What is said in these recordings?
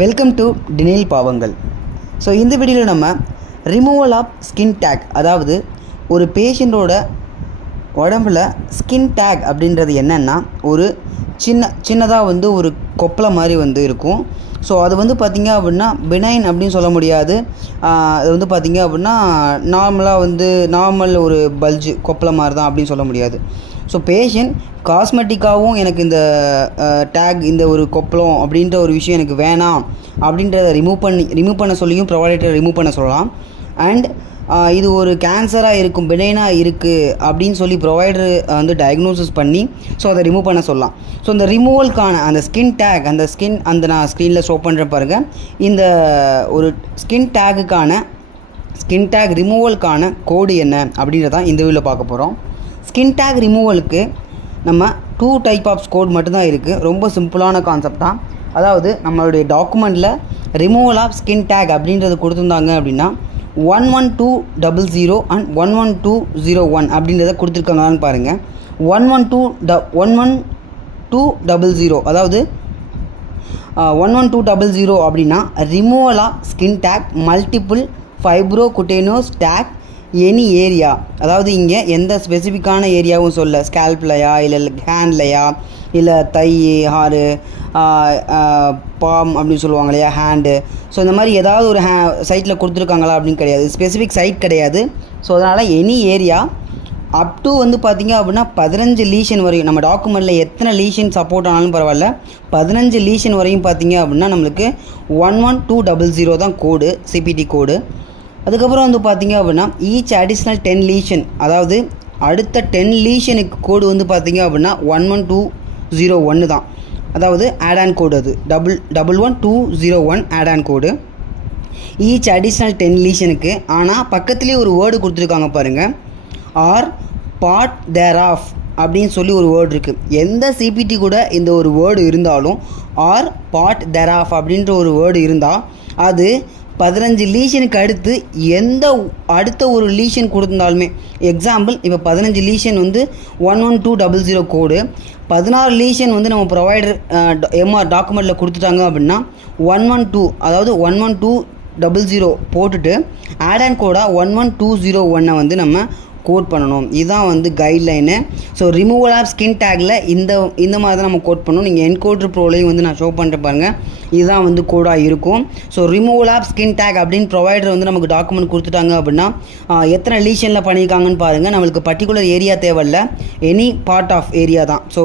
Welcome to டினில் பாவங்கள். So இந்த வீடியோவில் நம்ம ரிமூவல் ஆஃப் ஸ்கின் டேக், அதாவது ஒரு பேஷண்ட்டோட உடம்புல ஸ்கின் டேக் அப்படின்றது என்னென்னா ஒரு சின்னதாக ஒரு கொப்பளை மாதிரி இருக்கும். ஸோ அது பார்த்திங்க அப்படின்னா பினைன் அப்படின்னு சொல்ல முடியாது. அது பார்த்திங்க அப்படின்னா நார்மல் ஒரு பல்ஜு கொப்பளை மாதிரி தான் அப்படின்னு சொல்ல முடியாது. ஸோ பேஷண்ட் காஸ்மெட்டிக்காகவும் எனக்கு இந்த டேக் இந்த ஒரு கொப்பளம் அப்படின்ற ஒரு விஷயம் எனக்கு வேணாம் அப்படின்றத ரிமூவ் பண்ண சொல்லியும் ப்ரொவைடரை ரிமூவ் பண்ண சொல்லலாம். அண்ட் இது ஒரு கேன்சராக இருக்கும், பினைனாக இருக்குது அப்படின்னு சொல்லி ப்ரொவைடர் டயக்னோசிஸ் பண்ணி ஸோ அதை ரிமூவ் பண்ண சொல்லலாம். ஸோ இந்த ரிமூவலுக்கான அந்த ஸ்கின் டேக், நான் ஸ்க்ரீனில் ஷோ பண்ணுறேன் பாருங்கள். இந்த ஒரு ஸ்கின் டேக் ரிமூவலுக்கான கோடு என்ன அப்படின்றதான் இந்த வீடியோவில் பார்க்க போகிறோம். ஸ்கின் டேக் ரிமூவலுக்கு நம்ம 2 டைப் ஆஃப் கோட் மட்டும்தான் இருக்குது. ரொம்ப சிம்பிளான கான்செப்ட் தான். அதாவது நம்மளுடைய டாக்குமெண்ட்டில் ரிமூவல் ஆஃப் ஸ்கின் டேக் அப்படின்றது கொடுத்துருந்தாங்க அப்படின்னா 11200 அண்ட் 11201 அப்படின்றத கொடுத்துருக்காங்களான்னு பாருங்கள். 11200 அதாவது 11200 அப்படின்னா removal of skin tag multiple fibrocutaneous tag any area. அதாவது இங்கே எந்த ஸ்பெசிஃபிக்கான ஏரியாவும் சொல்ல, ஸ்கேல்ப்லையா இல்லை ஹேண்ட்லையா இல்லை தை, ஹாரு, பாம் அப்படின்னு சொல்லுவாங்க இல்லையா, ஹேண்டு. ஸோ இந்த மாதிரி ஏதாவது ஒரு சைட்டில் கொடுத்துருக்காங்களா அப்படின்னு கிடையாது, ஸ்பெசிஃபிக் சைட் கிடையாது. ஸோ அதனால் எனி ஏரியா அப் டு பார்த்திங்க அப்படின்னா 15 லீஷன் வரையும் நம்ம டாக்குமெண்ட்டில் எத்தனை லீஷன் சப்போர்ட் ஆனாலும் பரவாயில்ல, 15 லீஷன் வரையும் பார்த்திங்க அப்படின்னா நம்மளுக்கு 11200 தான் கோடு, சிபிடி கோடு. அதுக்கப்புறம் பார்த்திங்க அப்படின்னா ஈச் அடிஷ்னல் 10 லீஷன், அதாவது அடுத்த 10 லீஷனுக்கு கோடு பார்த்திங்க அப்படின்னா 11201 தான். அதாவது ஆட் ஆன் கோடு, அது 11201 add on code each additional 10 லீஷனுக்கு. ஆனால் பக்கத்துலேயே ஒரு வேர்டு கொடுத்துருக்காங்க பாருங்கள், ஆர் பார்ட் தேர் ஆஃப் அப்படின்னு சொல்லி ஒரு வேர்டு இருக்குது. எந்த சிபிடி கூட இந்த ஒரு வேர்டு இருந்தாலும் ஆர் பார்ட் தேர் ஆஃப் அப்படின்ற ஒரு வேர்டு இருந்தால் அது 15 லீஷனுக்கு அடுத்து அடுத்த ஒரு லீஷன் கொடுத்துருந்தாலுமே, எக்ஸாம்பிள் இப்போ 15 லீஷன் 11200 கோடு, 16 லீஷன் நம்ம ப்ரொவைடர் எம்ஆர் டாக்குமெண்ட்டில் கொடுத்துட்டாங்க அப்படின்னா 112 அதாவது 11200 போட்டுட்டு ஆட் ஆன் கோடாக 11201 நம்ம கோட் பண்ணணும். இதுதான் guideline. So removal of skin டேக்கில் இந்த மாதிரி தான் நம்ம கோட் பண்ணணும். நீங்கள் என்கோட்ரு ப்ரோலையும் நான் ஷோ பண்ணுற பாருங்கள், இதுதான் கோடாக இருக்கும். So removal of skin tag அப்படின்னு ப்ரொவைடர் நமக்கு டாக்குமெண்ட் கொடுத்துட்டாங்க அப்படின்னா எத்தனை லீஷனில் பண்ணியிருக்காங்கன்னு பாருங்கள். நம்மளுக்கு பர்டிகுலர் ஏரியா தேவையில்ல, எனி பார்ட் ஆஃப் ஏரியா தான். ஸோ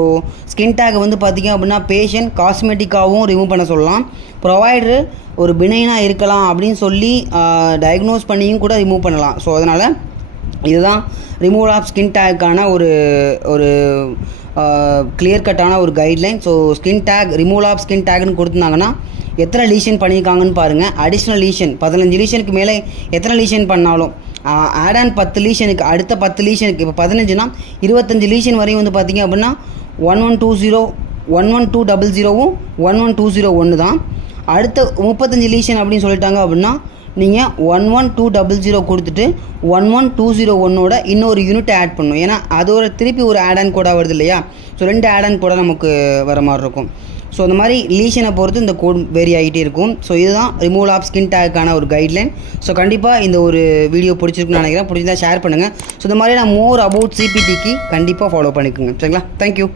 ஸ்கின் டேக் பார்த்திங்க அப்படின்னா பேஷண்ட் காஸ்மெட்டிக்காகவும் ரிமூவ் பண்ண சொல்லலாம், ப்ரொவைடரு ஒரு பினைனாக இருக்கலாம் அப்படின்னு சொல்லி டயக்னோஸ் பண்ணியும் கூட ரிமூவ் பண்ணலாம். ஸோ அதனால் இதுதான் ரிமூவல் ஆஃப் ஸ்கின் டேக்கான ஒரு கிளியர் கட்டான ஒரு guideline. So skin tag removal of skin டேக்னு கொடுத்துருந்தாங்கன்னா எத்தனை லீஷன் பண்ணியிருக்காங்கன்னு பாருங்கள். அடிஷ்னல் லீஷன் 15 லீஷனுக்கு மேலே எத்தனை லீஷன் பண்ணாலும் ஆட் ஆன் 10 லீஷனுக்கு, அடுத்த 10 லீஷனுக்கு, இப்போ 15னா 25 லீஷன் வரையும் பார்த்திங்க அப்படின்னா 11200 11200வும் 11201 தான். அடுத்த 35 லீஷன் அப்படின்னு சொல்லிட்டாங்க அப்படின்னா நீங்கள் 11200 கொடுத்துட்டு 11201 இன்னொரு யூனிட்டை ஆட் பண்ணணும். ஏன்னா அதோட திருப்பி ஒரு ஆட் ஆன் கோடாக வருது இல்லையா. ஸோ 2 ஆட் ஆன் கோடாக நமக்கு வர மாதிரி இருக்கும். ஸோ இந்த மாதிரி லீஷனை பொறுத்து இந்த கோட் வேரி ஆகிட்டே இருக்கும். ஸோ இதுதான் ரிமூவல் ஆஃப் ஸ்கின் டேக்கான ஒரு கைட்லைன். ஸோ கண்டிப்பாக இந்த ஒரு வீடியோ பிடிச்சிருக்குன்னு நினைக்கிறேன். பிடிச்சிருந்தா ஷேர் பண்ணுங்கள். ஸோ இந்த மாதிரி நான் மோர் அபவுட் சிபிடிக்கு கண்டிப்பாக ஃபாலோ பண்ணிக்கோங்க. சரிங்களா? தேங்க்யூ.